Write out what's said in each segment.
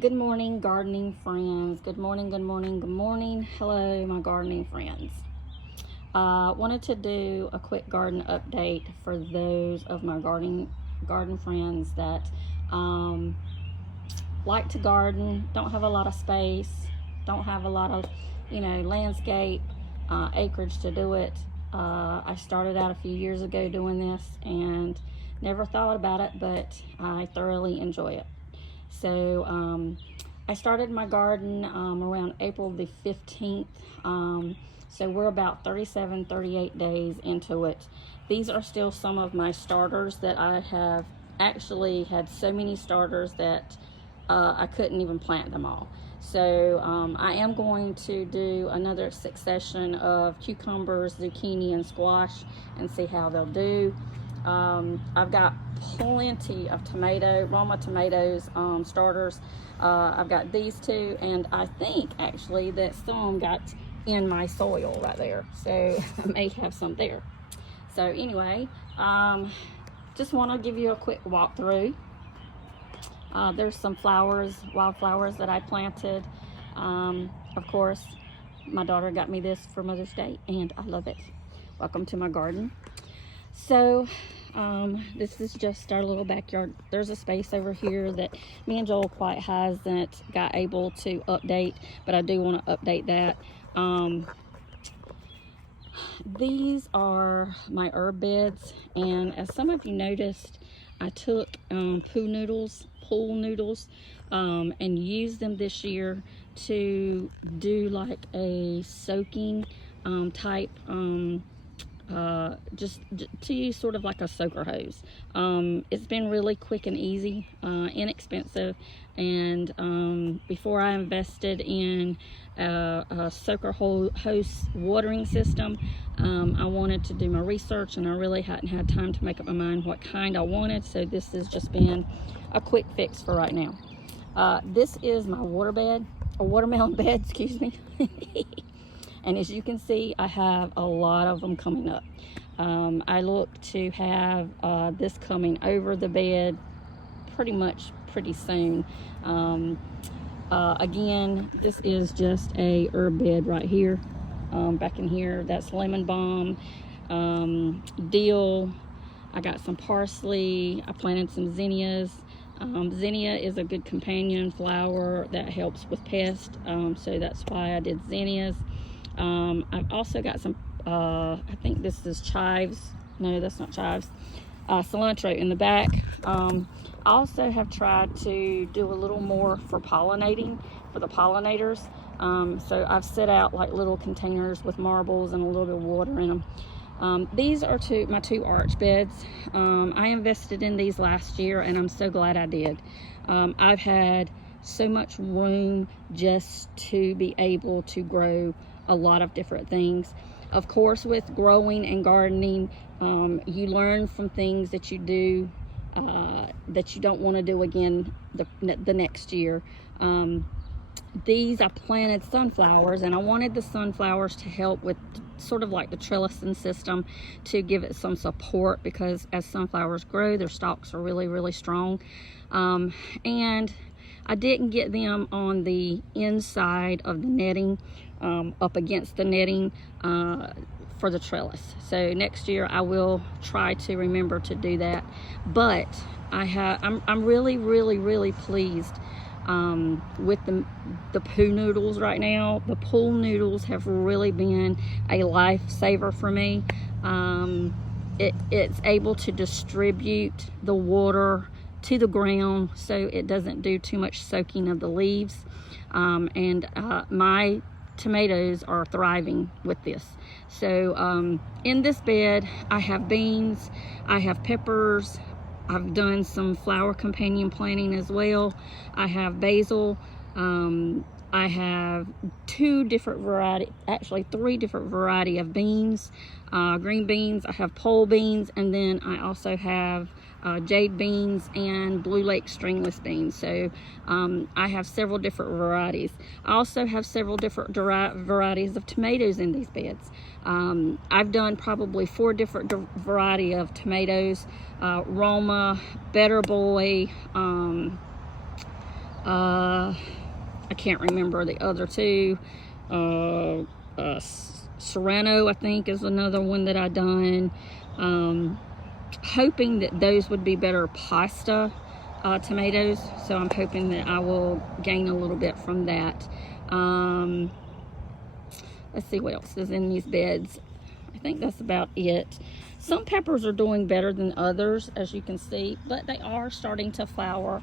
Good morning, gardening friends. Good morning, good morning, good morning. Hello, my gardening friends. Wanted to do a quick garden update for those of my garden friends that um, like to garden, don't have a lot of space, don't have a lot of landscape acreage to do it. I started out a few years ago doing this and never thought about it, but I thoroughly enjoy it. So I started my garden around April the 15th. So we're about 37, 38 days into it. These are still some of my starters that I have actually had so many starters that I couldn't even plant them all. So I am going to do another succession of cucumbers, zucchini, and squash and see how they'll do. I've got plenty of Roma tomatoes starters. I've got these two, and I think actually that some got in my soil right there, so I may have some there. So anyway, just want to give you a quick walkthrough. There's some wildflowers that I planted. Of course, my daughter got me this for Mother's Day, and I love it. Welcome to my garden. So this is just our little backyard. There's a space over here that me and Joel quite hasn't got able to update, but I do want to update that. These are my herb beds, and as some of you noticed, I took pool noodles, and used them this year to do like a soaking type just to use sort of like a soaker hose. It's been really quick and easy, inexpensive, and before I invested in a soaker hose watering system, I wanted to do my research, and I really hadn't had time to make up my mind what kind I wanted, so this has just been a quick fix for right now. This is my watermelon bed, excuse me. And as you can see, I have a lot of them coming up. I look to have this coming over the bed pretty soon. Again, this is just a herb bed right here. Back in here, that's lemon balm, dill. I got some parsley. I planted some zinnias. Zinnia is a good companion flower that helps with pests, so that's why I did zinnias. I've also got some, I think this is chives. No, that's not chives. Cilantro in the back. I also have tried to do a little more for pollinating, for the pollinators. So I've set out like little containers with marbles and a little bit of water in them. These are my two arch beds. I invested in these last year, and I'm so glad I did. I've had so much room just to be able to grow a lot of different things. Of course, with growing and gardening, you learn from things that you do that you don't want to do again the next year. These, I planted sunflowers, and I wanted the sunflowers to help with sort of like the trellising system, to give it some support, because as sunflowers grow, their stalks are really strong. And I didn't get them on the inside of the netting, up against the netting for the trellis. So next year I will try to remember to do that. But I'm really pleased with the poo noodles right now. The pool noodles have really been a lifesaver for me. It's able to distribute the water to the ground, so it doesn't do too much soaking of the leaves, and my tomatoes are thriving with this. So in this bed I have beans, I have peppers, I've done some flower companion planting as well. I have basil, I have three different variety of beans, green beans. I have pole beans, and then I also have jade beans and Blue Lake stringless beans. So I have several different varieties. I also have several different varieties of tomatoes in these beds. I've done probably 4 different variety of tomatoes: Roma, Better Boy, I can't remember the other two. Serrano, I think, is another one that I done. Hoping that those would be better pasta tomatoes, so I'm hoping that I will gain a little bit from that. Let's see what else is in these beds. I think that's about it. Some peppers are doing better than others, as you can see, but they are starting to flower.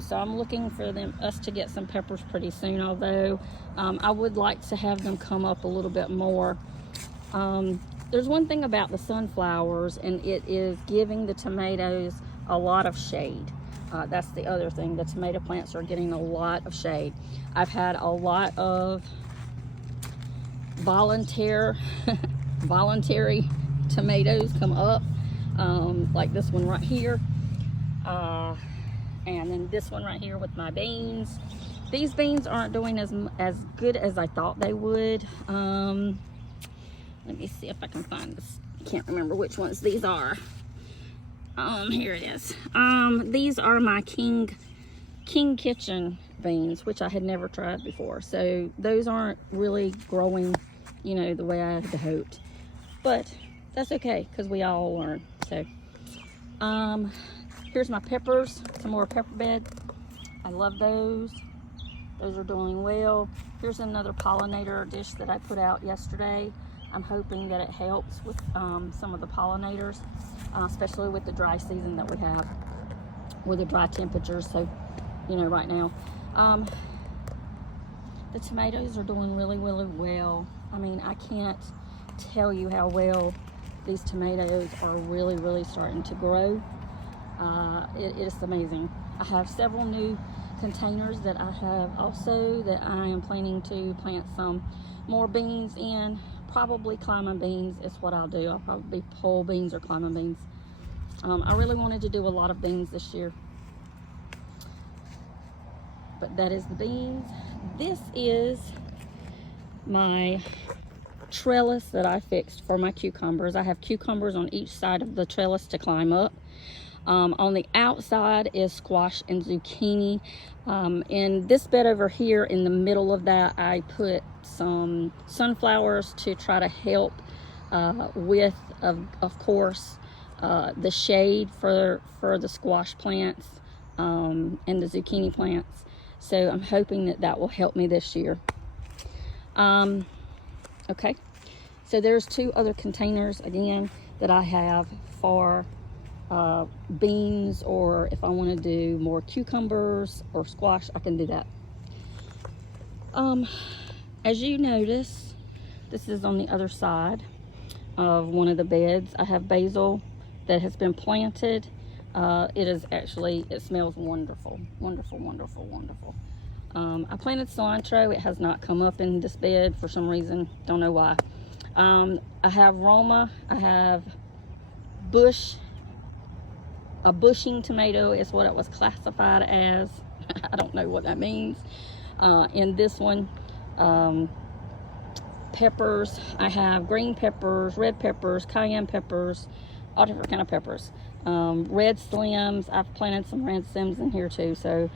So I'm looking for us to get some peppers pretty soon, although I would like to have them come up a little bit more. There's one thing about the sunflowers, and it is giving the tomatoes a lot of shade. That's the other thing. The tomato plants are getting a lot of shade. I've had a lot of voluntary tomatoes come up, like this one right here, and then this one right here with my beans. These beans aren't doing as good as I thought they would. Let me see if I can find this. I can't remember which ones these are. Here it is. These are my King Kitchen beans, which I had never tried before. So those aren't really growing, you know, the way I had hoped. But that's okay, because we all learn. So, here's my peppers, some more pepper bed. I love those. Those are doing well. Here's another pollinator dish that I put out yesterday. I'm hoping that it helps with some of the pollinators, especially with the dry season that we have, with the dry temperatures. So, you know, right now, the tomatoes are doing really, really well. I mean, I can't tell you how well these tomatoes are really, really starting to grow. It is amazing. I have several new containers that I have also that I am planning to plant some more beans in. Probably climbing beans is what I'll do. I'll probably pole beans or climbing beans. I really wanted to do a lot of beans this year, but that is the beans. This is my trellis that I fixed for my cucumbers. I have cucumbers on each side of the trellis to climb up. On the outside is squash and zucchini. In this bed over here, in the middle of that, I put some sunflowers to try to help with, of course, the shade for the squash plants and the zucchini plants. So I'm hoping that that will help me this year. Okay, so there's two other containers again that I have for beans, or if I want to do more cucumbers or squash, I can do that. As you notice, this is on the other side of one of the beds. I have basil that has been planted. It smells wonderful, wonderful, wonderful, wonderful. I planted cilantro. It has not come up in this bed for some reason, don't know why. I have Roma. I have a bushing tomato is what it was classified as. I don't know what that means. In this one, peppers. I have green peppers, red peppers, cayenne peppers, all different kind of peppers. Red slims. I've planted some red slims in here too, so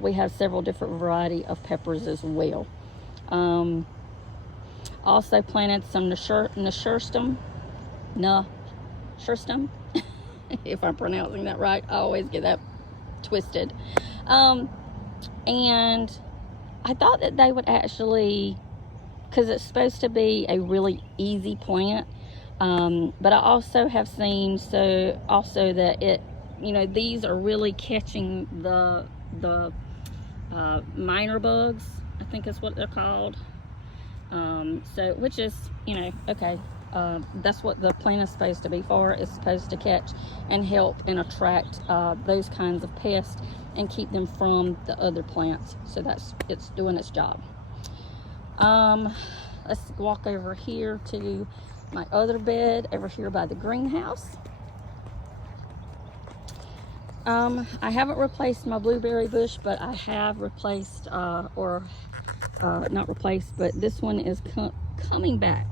we have several different variety of peppers as well. Also planted some nasturtium, if I'm pronouncing that right. I always get that twisted. And I thought that they would actually, because it's supposed to be a really easy plant, but I also have seen that it, you know, these are really catching the minor bugs, I think is what they're called. So, which is, you know, okay. That's what the plant is supposed to be for. It's supposed to catch and help and attract those kinds of pests and keep them from the other plants. So it's doing its job. Let's walk over here to my other bed over here by the greenhouse. I haven't replaced my blueberry bush, but I have replaced, not replaced, but this one is coming back.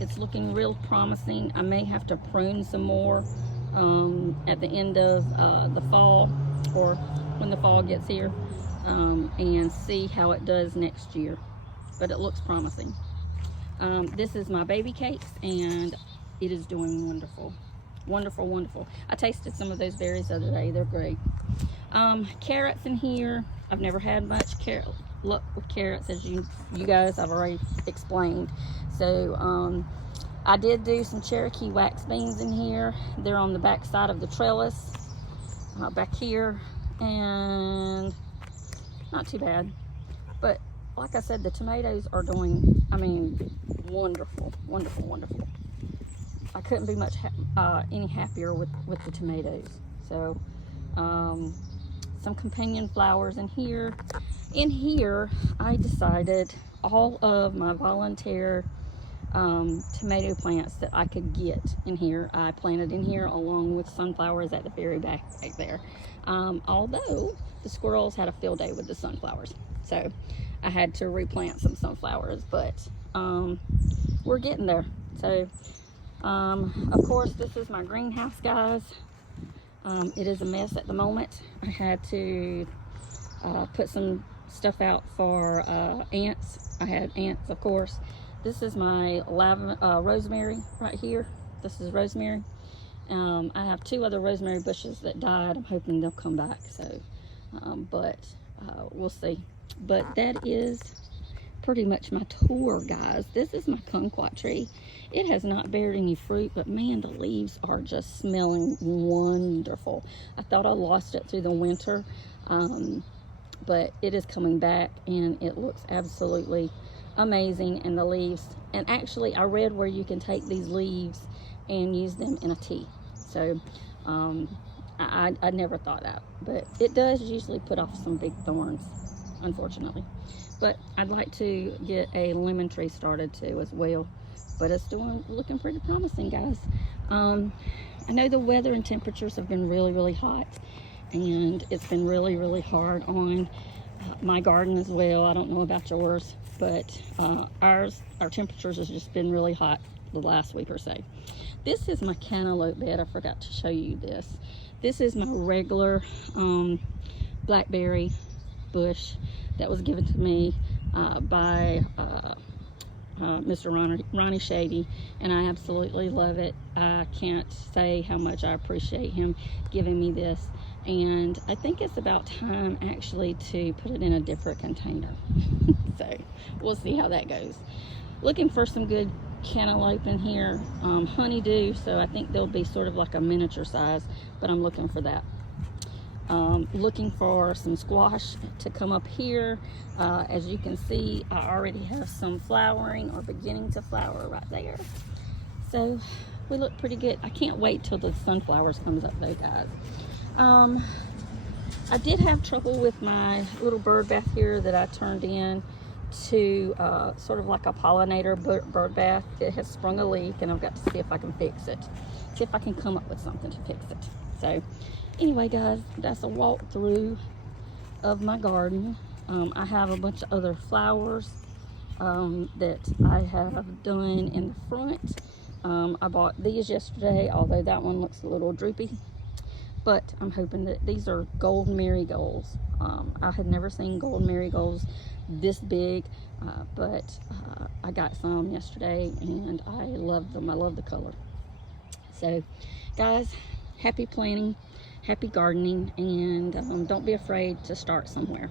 It's looking real promising. I may have to prune some more at the end of the fall, or when the fall gets here. and see how it does next year. But it looks promising. This is my baby cakes, and it is doing wonderful. Wonderful, wonderful. I tasted some of those berries the other day. They're great. Carrots in here. I've never had much luck with carrots, as you guys I've already explained. So I did do some Cherokee wax beans in here. They're on the back side of the trellis, back here, and not too bad. But like I said, the tomatoes are doing, I mean, wonderful, wonderful, wonderful. I couldn't be much any happier with the tomatoes. So some companion flowers in here. In here, I decided all of my volunteer tomato plants that I could get in here, I planted in here along with sunflowers at the very back there. Although the squirrels had a field day with the sunflowers, so I had to replant some sunflowers, but we're getting there. So of course, this is my greenhouse, guys. It is a mess at the moment. I had to put some stuff out for ants. I had ants, of course. This is my rosemary right here. This is rosemary. I have 2 other rosemary bushes that died. I'm hoping they'll come back. So, but we'll see. But that is pretty much my tour, guys. This is my kumquat tree. It has not bared any fruit, but man, the leaves are just smelling wonderful. I thought I lost it through the winter, but it is coming back, and it looks absolutely amazing. And the leaves, and actually I read where you can take these leaves and use them in a tea. So I never thought that, but it does usually put off some big thorns, unfortunately. But I'd like to get a lemon tree started too as well. But it's looking pretty promising, guys. I know the weather and temperatures have been really, really hot, and it's been really, really hard on my garden as well. I don't know about yours, but our temperatures has just been really hot the last week or so. This is my cantaloupe bed. I forgot to show you this. This is my regular blackberry bush that was given to me by Mr. Ronnie Shady, and I absolutely love it. I can't say how much I appreciate him giving me this, and I think it's about time actually to put it in a different container. So we'll see how that goes. Looking for some good cantaloupe in here, honeydew, so I think they'll be sort of like a miniature size, but I'm looking for that. Looking for some squash to come up here. As you can see, I already have some flowering or beginning to flower right there. So we look pretty good. I can't wait till the sunflowers comes up though, guys. I did have trouble with my little bird bath here that I turned in to sort of like a pollinator bird bath. It has sprung a leak, and I've got to see if I can fix it. See if I can come up with something to fix it. So anyway, guys, that's a walkthrough of my garden. I have a bunch of other flowers that I have done in the front. I bought these yesterday, although that one looks a little droopy. But I'm hoping that these are gold marigolds. I had never seen gold marigolds this big, but I got some yesterday, and I love them. I love the color. So, guys, happy planting. Happy gardening, and don't be afraid to start somewhere.